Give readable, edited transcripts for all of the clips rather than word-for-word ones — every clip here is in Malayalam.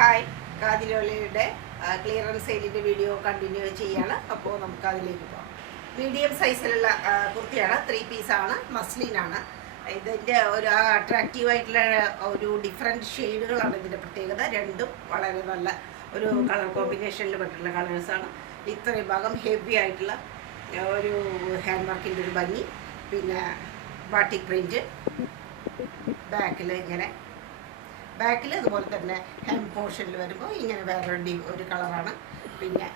ഹായ്, കാതിലോലയുടെ ക്ലിയറൻസ് സെയിലിൻ്റെ വീഡിയോ കണ്ടിന്യൂ ചെയ്യാണ്. അപ്പോൾ നമുക്ക് അതിലേക്ക് പോകാം. മീഡിയം സൈസിലുള്ള കുർത്തിയാണ്, 3 പീസാണ്, മസ്ലിനാണ്. ഇതിൻ്റെ ഒരു അട്രാക്റ്റീവായിട്ടുള്ള ഒരു ഡിഫറെൻറ്റ് ഷെയ്ഡുകളാണ് ഇതിൻ്റെ പ്രത്യേകത. രണ്ടും വളരെ നല്ല ഒരു കളർ കോമ്പിനേഷനിൽ പെട്ടിട്ടുള്ള കളേഴ്സാണ്. ഇത്രയും ഭാഗം ഹെവി ആയിട്ടുള്ള ഒരു ഹാൻഡ് വർക്കിൻ്റെ ഒരു ഭംഗി, പിന്നെ ബാട്ടിക് പ്രിൻറ്റ് ബാക്കിൽ ഇങ്ങനെ, ബാക്കിൽ അതുപോലെ തന്നെ ഹെം പോർഷനിൽ വരുമ്പോൾ ഇങ്ങനെ വേറെ ഒരു കളറാണ്. പിന്നെ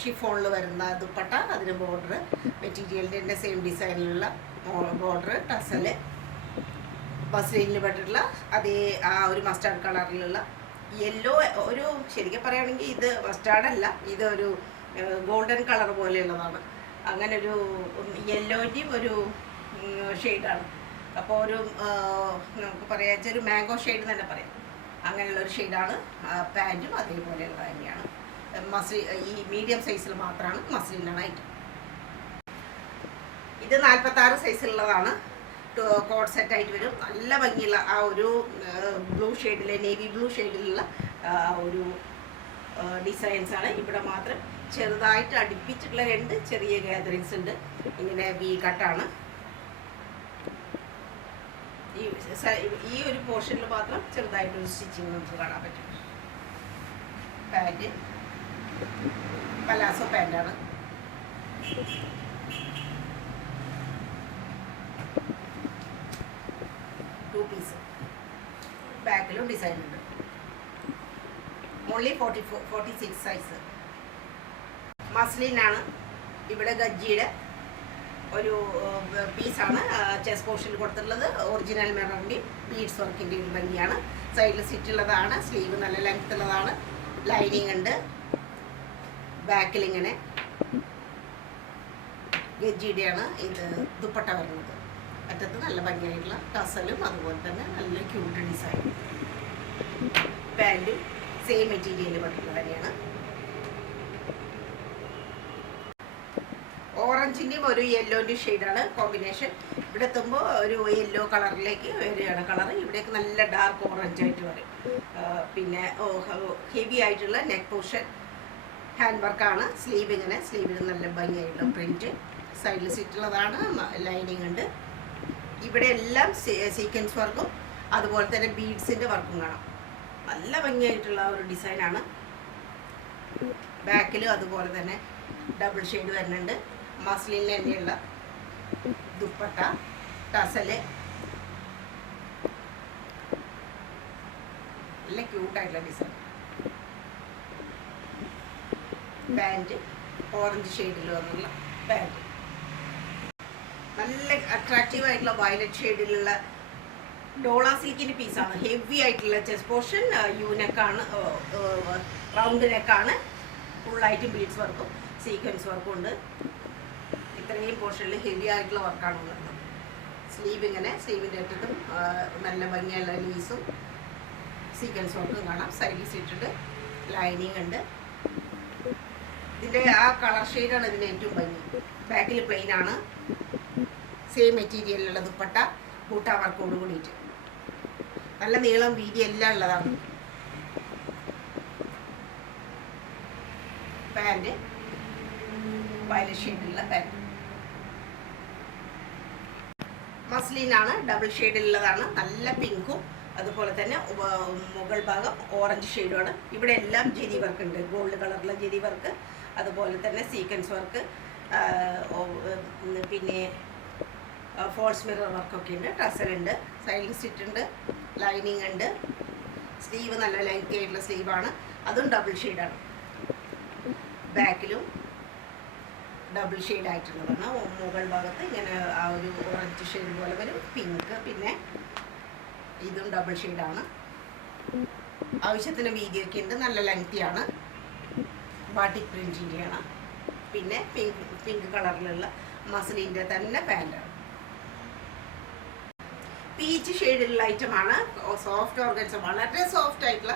ഷിഫോണിൽ വരുന്ന ദുപ്പട്ട, അതിന് ബോർഡർ മെറ്റീരിയലിൻ്റെ തന്നെ സെയിം ഡിസൈനിലുള്ള ബോർഡർ, ടസല് മസ്ലിനിൽ പെട്ടിട്ടുള്ള അതേ ആ ഒരു മസ്റ്റാർഡ് കളറിലുള്ള യെല്ലോ, ഒരു ശരിക്കും പറയുകയാണെങ്കിൽ ഇത് മസ്റ്റാർഡല്ല, ഇതൊരു ഗോൾഡൻ കളർ പോലെയുള്ളതാണ്. അങ്ങനെ ഒരു യെല്ലോൻ്റെയും ഒരു ഷെയ്ഡാണ്. അപ്പോൾ ഒരു നമുക്ക് പറയാം ഒരു മാംഗോ ഷെയ്ഡ് തന്നെ പറയാം. അങ്ങനെയുള്ളൊരു ഷെയ്ഡാണ്. പാൻറ്റും അതേപോലെയുള്ള തന്നെയാണ്. ഈ മീഡിയം സൈസിൽ മാത്രമാണ് മസ്ലിനാണ് ഐറ്റം. ഇത് 46 സൈസിലുള്ളതാണ്. കോഡ് സെറ്റായിട്ട് വരും. നല്ല ഭംഗിയുള്ള ആ ഒരു ബ്ലൂ ഷെയ്ഡിൽ, നേവി ബ്ലൂ ഷെയ്ഡിലുള്ള ഒരു ഡിസൈൻസാണ്. ഇവിടെ മാത്രം ചെറുതായിട്ട് അടുപ്പിച്ചിട്ടുള്ള 2 ചെറിയ ഗാദറിങ്സ് ഉണ്ട്. ഇങ്ങനെ വി കട്ടാണ്. ഈ ഒരു പോർഷനിൽ മാത്രം ചെറുതായിട്ടൊരു സ്റ്റിച്ചിങ് നമുക്ക് കാണാൻ പറ്റും. പാൻറ്റ് പലാസോ പാൻറ്റാണ്. ടു പീസ്, ബാക്കിലും ഡിസൈൻ ഉണ്ട്. Only 46 size. മസ്ലിനാണ്. ഇവിടെ ഗജ്ജിയുടെ ഒരു പീസാണ് ചെസ്റ്റ് പോർഷനിൽ കൊടുത്തിട്ടുള്ളത്. ഒറിജിനൽ മിററിൻ്റെ ബീഡ്സ് വർക്കിൻ്റെ ഒരു ഭംഗിയാണ്. സൈഡിൽ സിറ്റുള്ളതാണ്. സ്ലീവ് നല്ല ലെങ്ത് ഉള്ളതാണ്. ലൈനിങ് ഉണ്ട്. ബാക്കിലിങ്ങനെ ഗജ്ജിയുടെയാണ് ഇത് ദുപ്പട്ട വരുന്നത്. അറ്റത്ത് നല്ല ഭംഗിയായിട്ടുള്ള ടസലും അതുപോലെ തന്നെ നല്ല ക്യൂട്ട് ഡിസൈൻ. പാൻറ്റും സെയിം മെറ്റീരിയൽ പറ്റുന്നത് തന്നെയാണ്. ഓറഞ്ചിൻ്റെയും ഒരു യെല്ലോൻ്റെയും ഷെയ്ഡാണ് കോമ്പിനേഷൻ. ഇവിടെ എത്തുമ്പോൾ ഒരു യെല്ലോ കളറിലേക്ക് വരികയാണ് കളർ. ഇവിടേക്ക് നല്ല ഡാർക്ക് ഓറഞ്ചായിട്ട് വരും. പിന്നെ ഹെവി ആയിട്ടുള്ള നെക്ക് പോർഷൻ ഹാൻഡ് വർക്കാണ്. സ്ലീവ് ഇങ്ങനെ, സ്ലീവിന് നല്ല ഭംഗിയായിട്ടുള്ള പ്രിൻറ്റ്. സൈഡിൽ സിറ്റുള്ളതാണ്. ലൈനിങ് ഉണ്ട്. ഇവിടെ എല്ലാം സീക്വൻസ് വർക്കും അതുപോലെ തന്നെ ബീഡ്സിൻ്റെ വർക്കും കാണാം. നല്ല ഭംഗിയായിട്ടുള്ള ഒരു ഡിസൈനാണ്. ബാക്കിലും അതുപോലെ തന്നെ ഡബിൾ ഷെയ്ഡ് വരുന്നുണ്ട്. മസ്ലിനിൽ തന്നെയുള്ള ദുപ്പട്ട, ടസല്, നല്ല ക്യൂട്ടായിട്ടുള്ള ഡിസൈൻ. പാൻറ്റ് ഓറഞ്ച് ഷെയ്ഡിൽ വന്നുള്ള പാൻറ്റ്. നല്ല അട്രാക്റ്റീവ് ആയിട്ടുള്ള വയലറ്റ് ഷെയ്ഡിലുള്ള ഡോള സിൽക്കിൻ്റെ പീസാണ്. ഹെവി ആയിട്ടുള്ള ചെസ്റ്റ് പോർഷൻ, നെക്കാണ്, റൗണ്ട് നെക്കാണ്. ഫുള്ളായിട്ട് ബീഡ്സ് വർക്കും സീക്വൻസ് വർക്കും ഉണ്ട്. ഇത്രയും പോർഷനിൽ ഹെവി ആയിട്ടുള്ള വർക്കാണ് ഉള്ളത്. സ്ലീവ് ഇങ്ങനെ, സ്ലീവിൻ്റെ അറ്റത്തും നല്ല ഭംഗിയുള്ള ലീസും സീക്വൻസ് വർക്കും കാണാം. സൈഡിൽ സീറ്റുണ്ട്. ലൈനിങ് ഉണ്ട്. ഇതിൻ്റെ ആ കളർ ഷെയ്ഡാണ് ഇതിൻ്റെ ഏറ്റവും ഭംഗി. ബാക്കിൽ പ്ലെയിൻ ആണ്. സെയിം മെറ്റീരിയലിലുള്ള ദുപ്പട്ട, കൂട്ട വർക്കോട് കൂടിയിട്ട് നല്ല നീളം വീതി എല്ലാം ഉള്ളതാണ്. പാൻറ്റ് വയലറ്റ് ഷെയ്ഡിലുള്ള പാൻറ്റ്. മസ്ലിനാണ്. ഡബിൾ ഷെയ്ഡിലുള്ളതാണ്. നല്ല പിങ്കും അതുപോലെ തന്നെ മുകൾ ഭാഗം ഓറഞ്ച് ഷെയ്ഡുമാണ്. ഇവിടെ എല്ലാം ജെരി വർക്ക് ഉണ്ട്. ഗോൾഡ് കളറിലുള്ള ജെരി വർക്ക്, അതുപോലെ തന്നെ സീക്വൻസ് വർക്ക്, പിന്നെ ഫോൾസ് മിറർ വർക്കൊക്കെ ഉണ്ട്. ടസലുണ്ട്. സൈഡിൽ സ്റ്റിച്ച് ഉണ്ട്. ലൈനിങ് ഉണ്ട്. സ്ലീവ് നല്ല ലെങ്തി ആയിട്ടുള്ള സ്ലീവാണ്. അതും ഡബിൾ ഷെയ്ഡാണ്. ബാക്കിലും ഡബിൾ ഷെയ്ഡ് ആയിട്ടുള്ളതാണ്. മുകൾ ഭാഗത്ത് ഇങ്ങനെ ആ ഒരു ഓറഞ്ച് ഷെയ്ഡ് പോലെ വരും. പിങ്ക്, പിന്നെ ഇതും ഡബിൾ ഷെയ്ഡാണ്. ആവശ്യത്തിന് വീതിയൊക്കെ ഉണ്ട്. നല്ല ലെങ്തിയാണ്. ബാട്ടിക് പ്രിൻറ്റിൻ്റെയാണ്. പിന്നെ പിങ്ക് കളറിലുള്ള മസ്ലിൻ്റെ തന്നെ പാൻറ്റാണ്. പീച്ച് ഷെയ്ഡിലുള്ള ഐറ്റമാണ്. സോഫ്റ്റ് ഓർഗൻസ, വളരെ സോഫ്റ്റ് ആയിട്ടുള്ള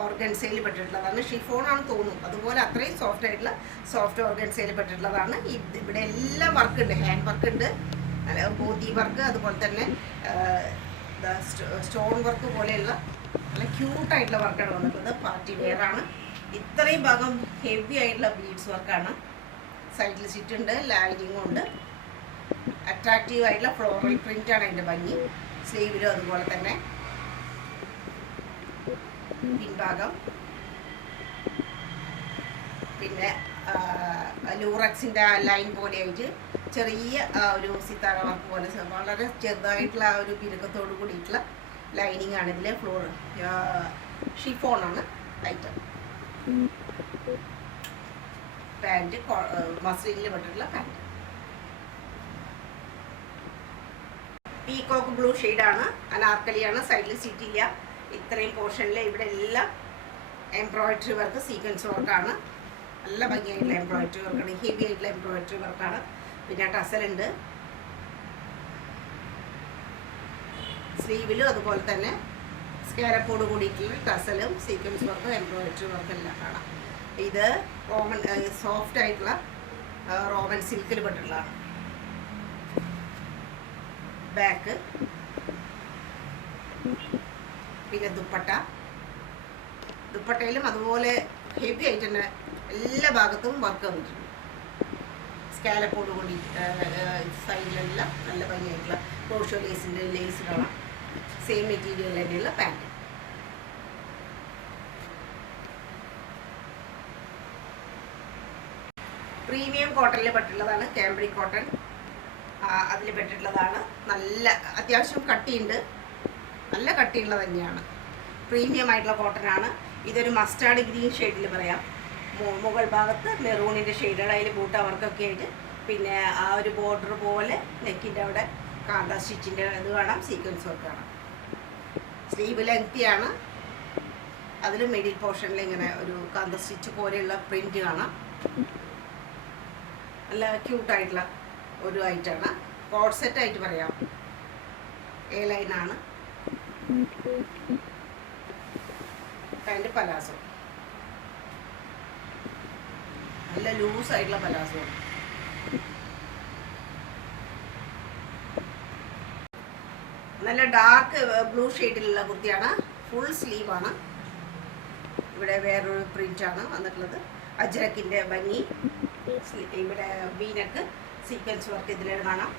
ഓർഗൻസയിൽ പെട്ടിട്ടുള്ളതാണ്. ഷിഫോണാണ് തോന്നും, അതുപോലെ അത്രയും സോഫ്റ്റ് ആയിട്ടുള്ള സോഫ്റ്റ് ഓർഗൻസയിൽ പെട്ടിട്ടുള്ളതാണ്. ഇവിടെ എല്ലാം വർക്ക് ഉണ്ട്. ഹാൻഡ് വർക്ക് ഉണ്ട്, മോതി വർക്ക്, അതുപോലെ തന്നെ സ്റ്റോൺ വർക്ക് പോലെയുള്ള നല്ല ക്യൂട്ടായിട്ടുള്ള വർക്കാണ് വന്നിട്ടുള്ളത്. പാർട്ടി വെയർ ആണ്. ഇത്രയും ഭാഗം ഹെവി ആയിട്ടുള്ള ബീഡ്സ് വർക്കാണ്. സൈഡിൽ സിറ്റ് ഉണ്ട്, ലൈനിങ്ങും ഉണ്ട്. അട്രാക്റ്റീവ് ആയിട്ടുള്ള ഫ്ലോറൽ പ്രിന്റ് ആണ് അതിൻ്റെ ഭംഗി. സ്ലീവിലും അതുപോലെ തന്നെ പിൻഭാഗം പിന്നെ ലൂറക്സിൻ്റെ ലൈൻ പോലെ ആയിട്ട് ചെറിയ ഒരു സിത്താര വർക്ക് പോലെ വളരെ ചെറുതായിട്ടുള്ള ആ ഒരു പിരുക്കത്തോട് കൂടിയിട്ടുള്ള ലൈനിങ് ആണ് ഇതിലെ. ഫ്ലോർ ഷിഫോണാണ് ഐറ്റം. പാൻറ്റ് മസ്ലിനിൽ പെട്ടിട്ടുള്ള പാൻറ്റ്. പീകോക്ക് ബ്ലൂ ഷെയ്ഡാണ്. അനാർക്കലിയാണ്. സൈഡിൽ സീറ്റില്ല. ഇത്രയും പോർഷനിൽ ഇവിടെ എല്ലാം എംബ്രോയിഡറി വർക്ക്, സീക്വൻസ് വർക്കാണ്. നല്ല ഭംഗിയായിട്ടുള്ള എംബ്രോയിഡറി വർക്കാണ്. ഹെവി ആയിട്ടുള്ള എംബ്രോയിഡറി വർക്കാണ്. പിന്നെ ടസലുണ്ട്. സ്ലീവിലും അതുപോലെ തന്നെ സ്കാരപ്പോട് കൂടിയിട്ടുള്ള ടസലും സീക്വൻസ് വർക്കും എംബ്രോയിഡറി വർക്കും എല്ലാം കാണാം. ഇത് റോമൻ സോഫ്റ്റ് ആയിട്ടുള്ള റോമൻ സിൽക്കിൽ പെട്ടിട്ടുള്ളതാണ്. ബാക്ക് പിന്നെ ദുപ്പട്ടയിലും അതുപോലെ ഹെവി ആയിട്ട് തന്നെ എല്ലാ ഭാഗത്തും വർക്ക് വന്നിട്ടുണ്ട്. സ്കാലപ്പോട് കൂടി സൈഡിലെല്ലാം നല്ല ഭംഗിയായിട്ടുള്ള ക്രോഷോ ലേസിൻ്റെ ലേസ് കാണാം. സെയിം മെറ്റീരിയൽ തന്നെയുള്ള പാൻറ്റ്. പ്രീമിയം കോട്ടണിൽ പെട്ടിട്ടുള്ളതാണ്. കാംബ്രിക് കോട്ടൺ അതിൽ പെട്ടിട്ടുള്ളതാണ്. നല്ല അത്യാവശ്യം കട്ടിയുണ്ട്. നല്ല കട്ടിയുള്ളത് തന്നെയാണ്. പ്രീമിയം ആയിട്ടുള്ള കോട്ടനാണ്. ഇതൊരു മസ്റ്റാർഡ് ഗ്രീൻ ഷെയ്ഡിൽ പറയാം. മുകൾ ഭാഗത്ത് മെറൂണിൻ്റെ ഷെയ്ഡാണ്. അതിൽ ബൂട്ട വർക്കൊക്കെ ആയിട്ട് പിന്നെ ആ ഒരു ബോർഡർ പോലെ നെക്കിൻ്റെ അവിടെ കാന്ത സ്റ്റിച്ചിൻ്റെ ഇത് കാണാം. സീക്വൻസ് വർക്ക് കാണാം. സ്ലീവ് ലെങ്തിയാണ്. അതിൽ മിഡിൽ പോർഷനിൽ ഇങ്ങനെ ഒരു കാന്ത സ്റ്റിച്ച് പോലെയുള്ള പ്രിൻറ്റ് കാണാം. നല്ല ക്യൂട്ടായിട്ടുള്ള ഒരു ഐറ്റാണ്. കോഡ് സെറ്റ് ആയിട്ട് പറയാം. എ ലൈനാണ്. Pant palazzo. നല്ല ലൂസ് ആയിട്ടുള്ള പലാസോ. നല്ല ഡാർക്ക് ബ്ലൂ ഷെയ്ഡിലുള്ള കുർത്തിയാണ്. ഫുൾ സ്ലീവാണ്. ഇവിടെ വേറൊരു പ്രിൻ്റാണ് വന്നിട്ടുള്ളത്. അജ്രക്കിൻ്റെ ഭംഗി. ഇവിടെ വീനക്ക് സീക്വൻസ് വർക്ക് ഇതിൽ കാണാം.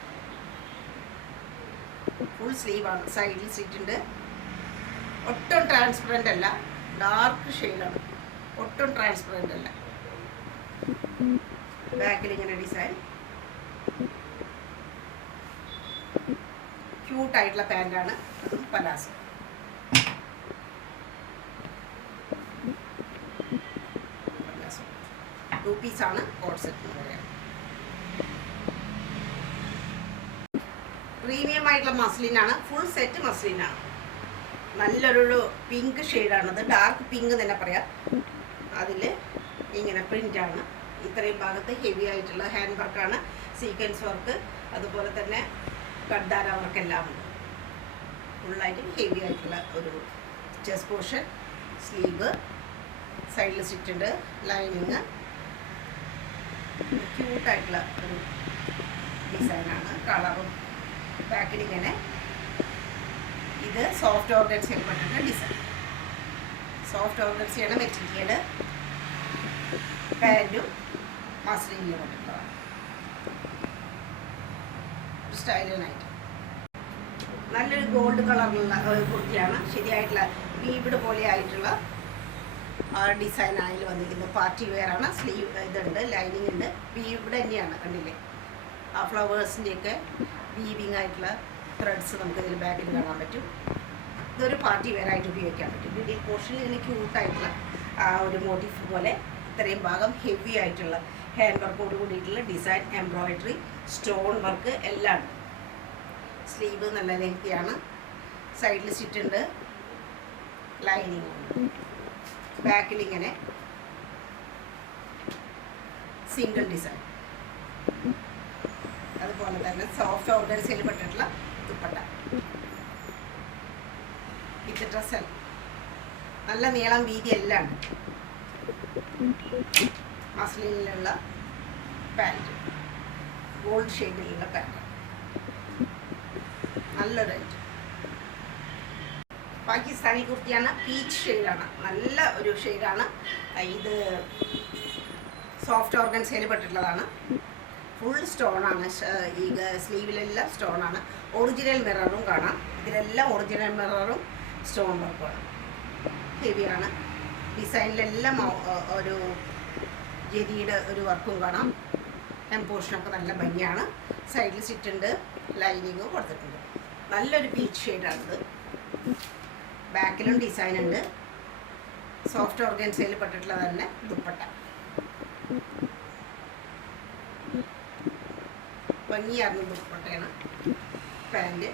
ഫുൾ സ്ലീവാണ്. സൈഡിൽ സീറ്റുണ്ട്. ഒട്ടും ട്രാൻസ്പെറൻ്റ് അല്ല. ഡാർക്ക് ഷെയ്ഡാണ്. ഒട്ടും ട്രാൻസ്പെറൻ്റ് അല്ല. ബാക്കിൽ ഇങ്ങനെ ഡിസൈൻ. ക്യൂട്ടായിട്ടുള്ള പാൻറ്റാണ്. പലാസോ. പലാസോ 2 പീസാണ്. കോഡ് സെറ്റ് എന്ന് പറയാം. പ്രീമിയം ആയിട്ടുള്ള മസ്ലിനാണ്. Full set മസ്ലിനാണ്. നല്ലൊരു പിങ്ക് ഷെയ്ഡാണത്. ഡാർക്ക് പിങ്ക് തന്നെ പറയാം. അതിൽ ഇങ്ങനെ പ്രിൻ്റാണ്. ഇത്രയും ഭാഗത്ത് ഹെവി ആയിട്ടുള്ള ഹാൻഡ് വർക്കാണ്. സീക്വൻസ് വർക്ക് അതുപോലെ തന്നെ കഡ്ദാര വർക്കെല്ലാം ഉണ്ട്. ഫുള്ളായിട്ട് ഹെവി ആയിട്ടുള്ള ഒരു ചെസ്റ്റ് പോർഷൻ. സ്ലീവ് സൈഡിൽ സ്റ്റിച്ചുണ്ട്. ലൈനിങ് ക്യൂട്ടായിട്ടുള്ള ഒരു ഡിസൈനാണ്. കളറും ബാക്കിൽ ഇങ്ങനെ. ഇത് സോഫ്റ്റ് ഓർഗൻസിയിൽ പെട്ടിട്ട് ഡിസൈൻ. സോഫ്റ്റ് ഓർഗൻസിയാണ് മെറ്റീരിയൽ. പാൻറ്റും മസ്ലിനിൽ പെട്ടിട്ടുള്ളതാണ്. സ്റ്റൈലിനായിട്ട് നല്ലൊരു ഗോൾഡ് കളറിലുള്ള ഒരു കുർത്തിയാണ്. ശരിയായിട്ടുള്ള വീവിഡ് പോലെ ആയിട്ടുള്ള ഡിസൈൻ അതിൽ വന്നിരിക്കുന്നത്. പാർട്ടി വെയർ ആണ്. സ്ലീവ് ഇതുണ്ട്, ലൈനിങ് ഉണ്ട്. വീവിഡ് തന്നെയാണ്. കണ്ടില്ലേ ആ ഫ്ലവേഴ്സിൻ്റെയൊക്കെ വീവിങ് ആയിട്ടുള്ള ത്രെഡ്സ് നമുക്ക് ഇതിൽ ബാക്കിൽ കാണാൻ പറ്റും. ഇതൊരു പാർട്ടി വെയർ ആയിട്ട് ഉപയോഗിക്കാൻ പറ്റും. മിഡിൽ പോർഷനിൽ ഇതിന് ക്യൂട്ടായിട്ടുള്ള ആ ഒരു മോട്ടീഫ് പോലെ ഇത്രയും ഭാഗം ഹെവി ആയിട്ടുള്ള ഹാൻഡ് വർക്കോട് കൂടിയിട്ടുള്ള ഡിസൈൻ, എംബ്രോയിഡറി, സ്റ്റോൺ വർക്ക് എല്ലാം ഉണ്ട്. സ്ലീവ് നല്ല ലെങ്തിയാണ്. സൈഡിൽ സ്റ്റിച്ചുണ്ട്. ലൈനിങ് ഉണ്ട്. ബാക്കിൽ ഇങ്ങനെ സിംഗിൾ ഡിസൈൻ. അതുപോലെ തന്നെ സോഫ്റ്റ് ഓർഗൻസിയിൽ പെട്ടിട്ടുള്ള ദുപ്പട്ട. ഇത് ഡ്രസ്സ് നല്ല നീളം വീതി എല്ലാം ഉണ്ട്. മസ്ലിനിലുള്ള പാൻറ്റ്. ഗോൾഡ് ഷെയ്ഡിലുള്ള പാൻറ്റ്. നല്ലൊരു ഐറ്റം. പാകിസ്ഥാനി കുർത്തിയാണ്. പീച്ച് ഷെയ്ഡാണ്, നല്ല ഒരു ഷെയ്ഡാണ്. ഇത് സോഫ്റ്റ് ഓർഗൻസയിൽ പെട്ടിട്ടുള്ളതാണ്. ഫുൾ സ്റ്റോണാണ്. ഈ സ്ലീവിലെല്ലാം സ്റ്റോണാണ്. ഒറിജിനൽ മിററും കാണാം. ഇതിലെല്ലാം ഒറിജിനൽ മിററും സ്റ്റോൺ വർക്കുമാണ്. ഹെവിയാണ്. ഡിസൈനിലെല്ലാം ഒരു ജെരിയുടെ ഒരു വർക്കും കാണാം. പോർഷനൊക്കെ നല്ല ഭംഗിയാണ്. സൈഡിൽ സിറ്റുണ്ട്, ലൈനിങ്ങും കൊടുത്തിട്ടുണ്ട്. നല്ലൊരു പീച്ച് ഷെയ്ഡാണിത്. ബാക്കിലും ഡിസൈൻ ഉണ്ട്. സോഫ്റ്റ് ഓർഗൻസയിൽ പെട്ടിട്ടുള്ള തന്നെ ദുപ്പട്ട. ഭംഗിയാർന്ന ദുപ്പട്ടയാണ്. പാൻറ്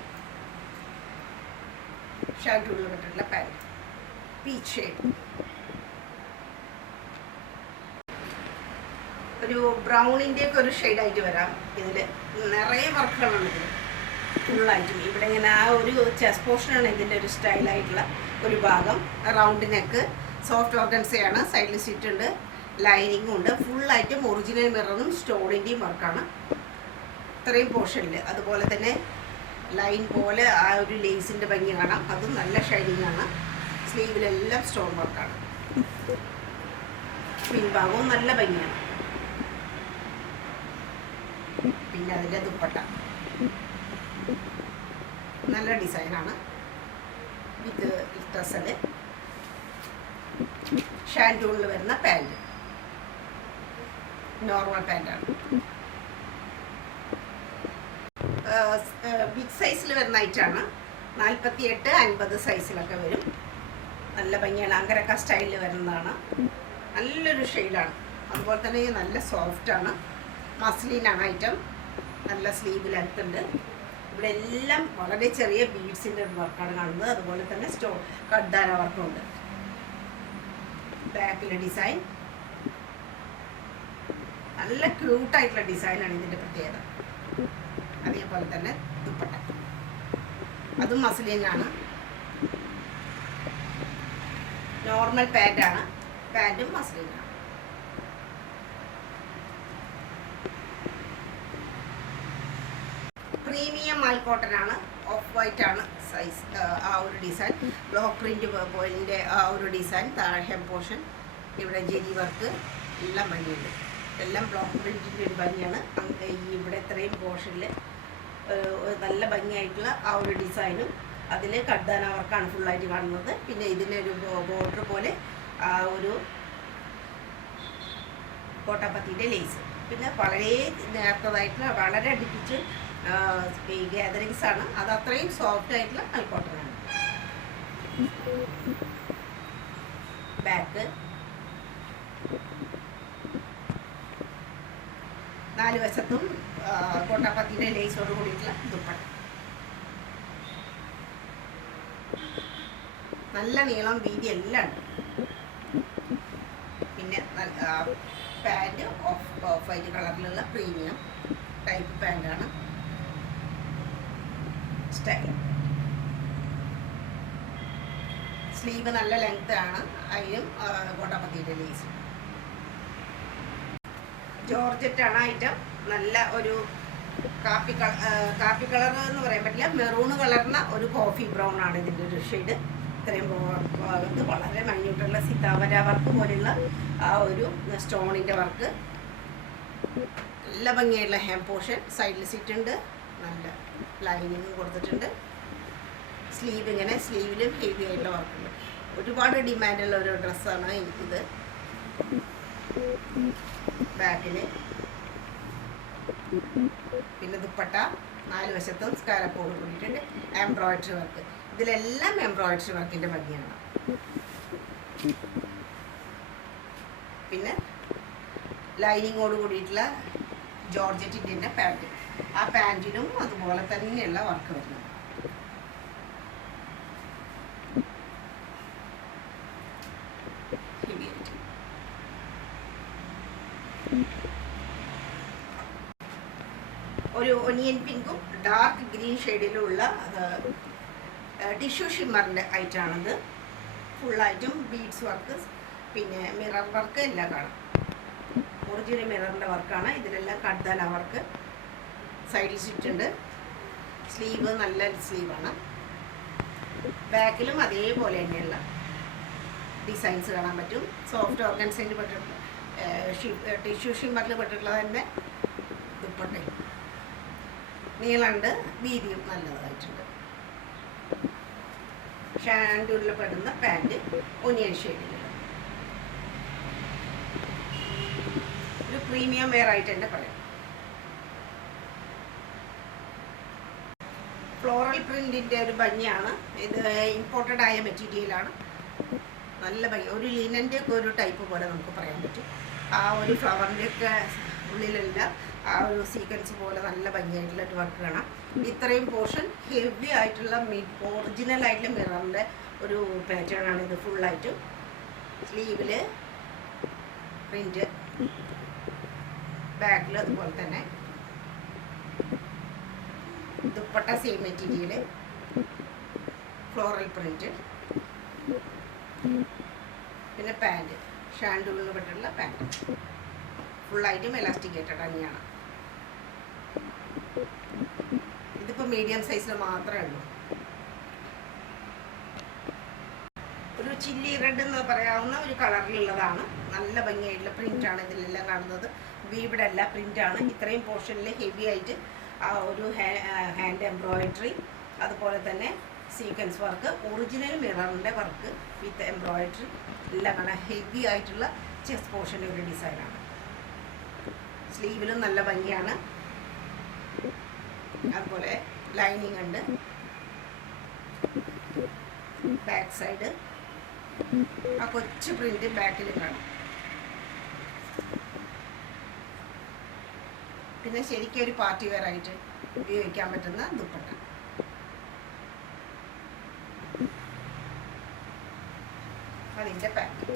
ഷർട്ടുള്ളിൽ പെട്ടിട്ടുള്ള പാൻറ്, പീച്ച് ഷെയ്ഡ്. ഒരു ബ്രൗണിൻ്റെ ഒക്കെ ഒരു ഷെയ്ഡായിട്ട് വരാം. ഇതിൽ നിറയെ വർക്കുകളുണ്ട്. ഇതിൽ ഫുള്ളായിട്ടും ഇവിടെ ഇങ്ങനെ ആ ഒരു ചെസ്റ്റ് പോർഷനാണ് ഇതിൻ്റെ ഒരു സ്റ്റൈലായിട്ടുള്ള ഒരു ഭാഗം. റൗണ്ട് നെക്ക്, സോഫ്റ്റ് ഓർഗൻസയാണ്. സൈഡിൽ സിറ്റ് ഉണ്ട്, ലൈനിങ്ങും ഉണ്ട്. ഫുള്ളായിട്ടും ഒറിജിനൽ മിററും സ്റ്റോണിൻ്റെയും വർക്കാണ് ഇത്രയും പോർഷനിൽ. അതുപോലെ തന്നെ ലൈൻ പോലെ ആ ഒരു ലേസിൻ്റെ ഭംഗി കാണാം. അതും നല്ല ഷൈനിങ് ആണ്. സ്ലീവിലെല്ലാം സ്റ്റോൺ വർക്കാണ്. പിൻഭാഗവും നല്ല ഭംഗിയാണ്. പിന്നെ അതിൻ്റെ ദുപ്പട്ട നല്ല ഡിസൈനാണ്. വിത്ത് ഡ്രസ്സിൽ ഷാൻഡൂണിൽ വരുന്ന പാൻറ്, നോർമൽ പാൻറ്റാണ്. ബിഗ് സൈസിൽ വരുന്ന ഐറ്റാണ്. 48-50 സൈസിലൊക്കെ വരും. നല്ല ഭംഗിയാണ്. അങ്കരക്ക സ്റ്റൈലിൽ വരുന്നതാണ്. നല്ലൊരു ഷെയ്ഡാണ്. അതുപോലെ തന്നെ നല്ല സോഫ്റ്റാണ്. മസ്ലിനാണ് ഐറ്റം. നല്ല സ്ലീവ് ലെങ്ത് ഉണ്ട്. ഇവിടെ എല്ലാം വളരെ ചെറിയ ബീഡ്സിൻ്റെ വർക്കാണ് കാണുന്നത്. അതുപോലെ തന്നെ കഡ്ദാന വർക്കും ഉണ്ട്. ബാക്കിലെ ഡിസൈൻ നല്ല ക്യൂട്ടായിട്ടുള്ള ഡിസൈനാണ് ഇതിൻ്റെ പ്രത്യേകത. അതേപോലെ തന്നെ ദുപ്പട്ട, അതും മസ്ലിനാണ്. നോർമൽ പാൻറ്റാണ്. പാൻറ്റും മസ്ലിനാണ്. പ്രീമിയം മൽക്കോട്ടനാണ്. ഓഫ് വൈറ്റ് ആണ് സൈസ്. ആ ഒരു ഡിസൈൻ ബ്ലോക്ക് പ്രിന്റ് പോയിൻ്റെ ആ ഒരു ഡിസൈൻ. താഴെ ഹെം പോർഷൻ, ഇവിടെ ജെരി വർക്ക് എല്ലാം ഭംഗിയുണ്ട്. എല്ലാം ബ്ലോക്ക് പ്രിന്റിൻ്റെ ഒരു ഭംഗിയാണ്. ഇവിടെ ഇത്രയും പോർഷനിൽ നല്ല ഭംഗിയായിട്ടുള്ള ആ ഒരു ഡിസൈനും അതിൽ കഡ്ദാന വർക്കാണ് ഫുള്ളായിട്ട് കാണുന്നത്. പിന്നെ ഇതിനൊരു ബോർഡർ പോലെ ആ ഒരു കോട്ടാപ്പത്തിൻ്റെ ലേസ്. പിന്നെ വളരെ നേർത്തതായിട്ടുള്ള വളരെ അടുപ്പിച്ച് ഗാദറിങ്സ് ആണ്. അത് അത്രയും സോഫ്റ്റ് ആയിട്ടുള്ള മൽക്കോട്ടനാണ്. ബാക്ക് 4 വശത്തും കോട്ടാപ്പത്തിൻ്റെ ലേസോട് കൂടിയിട്ടുള്ള ദുപ്പട്ട. നല്ല നീളം വീതി എല്ലാം ഉണ്ട്. പിന്നെ പാൻറ് ഓഫ് വൈറ്റ് കളറിലുള്ള പ്രീമിയം ടൈപ്പ് പാൻറ്റാണ്. സ്റ്റൈൽ സ്ലീവ് നല്ല ലെങ്ത് ആണ്. അതിലും കോട്ടാപ്പത്തിയുടെ ലേസ്. ജോർജറ്റാണ് ഐറ്റം. നല്ല ഒരു കാപ്പി കളർ എന്ന് പറയാൻ പറ്റില്ല, മെറൂൺ കളർന്ന ഒരു കോഫി ബ്രൗൺ ആണ് ഇതിൻ്റെ ഒരു ഷെയ്ഡ്. ഇത്രയും ഭാഗത്ത് വളരെ മൈന്യൂട്ടുള്ള സിതാവര വർക്ക് പോലെയുള്ള ആ ഒരു സ്റ്റോണിൻ്റെ വർക്ക്. നല്ല ഭംഗിയായിട്ടുള്ള ഹെം പോർഷൻ. സൈഡിൽ സിറ്റ് ഉണ്ട്, നല്ല ലൈനിങ്ങും കൊടുത്തിട്ടുണ്ട്. സ്ലീവ് ഇങ്ങനെ, സ്ലീവിലും ഹെവി ആയിട്ടുള്ള വർക്കുണ്ട്. ഒരുപാട് ഡിമാൻഡുള്ള ഒരു ഡ്രസ്സാണ് ഇത്. ബാക്കിന് പിന്നെ ദുപ്പട്ട 4 വശത്തും സ്കാലപ്പോട് കൂടിയിട്ടുണ്ട്. Embroidery work. ഇതിലെല്ലാം എംബ്രോയിഡറി വർക്കിൻ്റെ ഭംഗിയാണ്. പിന്നെ ലൈനിങ്ങോട് കൂടിയിട്ടുള്ള ജോർജറ്റിൻ്റെ പാൻറ്റ്. ആ പാൻറ്റിനും അതുപോലെ തന്നെയുള്ള വർക്ക് വരുന്നത്. ഒരു ഒനിയൻ പിങ്കും ഡാർക്ക് ഗ്രീൻ ഷെയ്ഡിലുള്ള ടിഷ്യൂ ഷിമ്മറിൻ്റെ ഐറ്റാണിത്. ഫുള്ളായിട്ടും ബീഡ്സ് വർക്ക്, പിന്നെ മിറർ വർക്ക് എല്ലാം കാണാം. ഒറിജിനൽ മിററിൻ്റെ വർക്കാണ്. ഇതിലെല്ലാം കഡ്ദാന വർക്ക്. സൈഡിൽ സ്റ്റിച്ച് ഉണ്ട്. സ്ലീവ് നല്ല സ്ലീവാണ്. ബാക്കിലും അതേപോലെ തന്നെയുള്ള ഡിസൈൻസ് കാണാൻ പറ്റും. സോഫ്റ്റ് ഓർഗൻസയിൽ പെട്ടിട്ടുള്ള ടിഷ്യൂ ഷിമ്മറിൽ പെട്ടിട്ടുള്ളത് തന്നെ ദുപ്പട്ടയും. നീളമുണ്ട്, വീതിയും നല്ലതായിട്ടുണ്ട്. ഷാൻഡൂരിൽ പെടുന്ന പാൻറ് ഒനിയൻ ഷെയ്ഡിൽ, ഒരു പ്രീമിയം വെയർ ആയിട്ട് തന്നെ പറയാം. ഫ്ലോറൽ പ്രിന്റിൻ്റെ ഒരു ഭംഗിയാണ് ഇത്. ഇമ്പോർട്ടഡ് ആയ മെറ്റീരിയലാണ്, നല്ല ഭംഗി. ഒരു ലിനൻ്റെ ഒക്കെ ഒരു ടൈപ്പ് പോലെ നമുക്ക് പറയാൻ പറ്റും. ആ ഒരു ഫ്ലവറിൻ്റെ ഒക്കെ ഉള്ളിലെല്ലാം ആ ഒരു സീക്വൻസ് പോലെ നല്ല ഭംഗിയായിട്ടുള്ള ഒരു വർക്ക് കാണാം. ഇത്രയും പോർഷൻ ഹെവി ആയിട്ടുള്ള ഒറിജിനൽ ആയിട്ടുള്ള മിററിൻ്റെ ഒരു പാറ്റേൺ ആണ് ഇത് ഫുള്ളായിട്ടും. സ്ലീവിൽ പ്രിന്റ്, ബാക്കിൽ അതുപോലെ തന്നെ. Dupatta same material, floral print. പിന്നെ പാൻറ് ഷാൻഡൂളിൽ പെട്ടുള്ള പാൻറ് ഫുള്ളായിട്ടും എലാസ്റ്റിക്കേറ്റഡ് തന്നെയാണ്. ഇതിപ്പോൾ മീഡിയം സൈസിൽ മാത്രമേ ഉള്ളൂ. ഒരു ചില്ലി റെഡ് എന്ന് പറയാവുന്ന ഒരു കളറിലുള്ളതാണ്. നല്ല ഭംഗിയായിട്ടുള്ള പ്രിൻ്റാണ് ഇതിലെല്ലാം കാണുന്നത്. വീവിടെ അല്ല, പ്രിൻ്റാണ്. ഇത്രയും പോർഷനിൽ ഹെവി ആയിട്ട് ആ ഒരു ഹാൻഡ് എംബ്രോയിഡറി, അതുപോലെ തന്നെ സീക്വൻസ് വർക്ക്, ഒറിജിനൽ മിററിൻ്റെ വർക്ക് വിത്ത് എംബ്രോയിഡറി എല്ലാം കാണാൻ ഹെവി ആയിട്ടുള്ള ചെസ്റ്റ് പോർഷൻ്റെ ഒരു ഡിസൈനാണ്. സ്ലീവിലും നല്ല ഭംഗിയാണ്. അതുപോലെ ലൈനിങ് ഉണ്ട്. ബാക്ക് സൈഡ് ആ കൊച്ചു പ്രിന്റ് ബാക്കിലും കാണാം. പിന്നെ ശരിക്കും ഒരു പാർട്ടി വെയർ ആയിട്ട് ഉപയോഗിക്കാൻ പറ്റുന്ന ദുപ്പട്ട. അതിൻ്റെ പാൻറ്.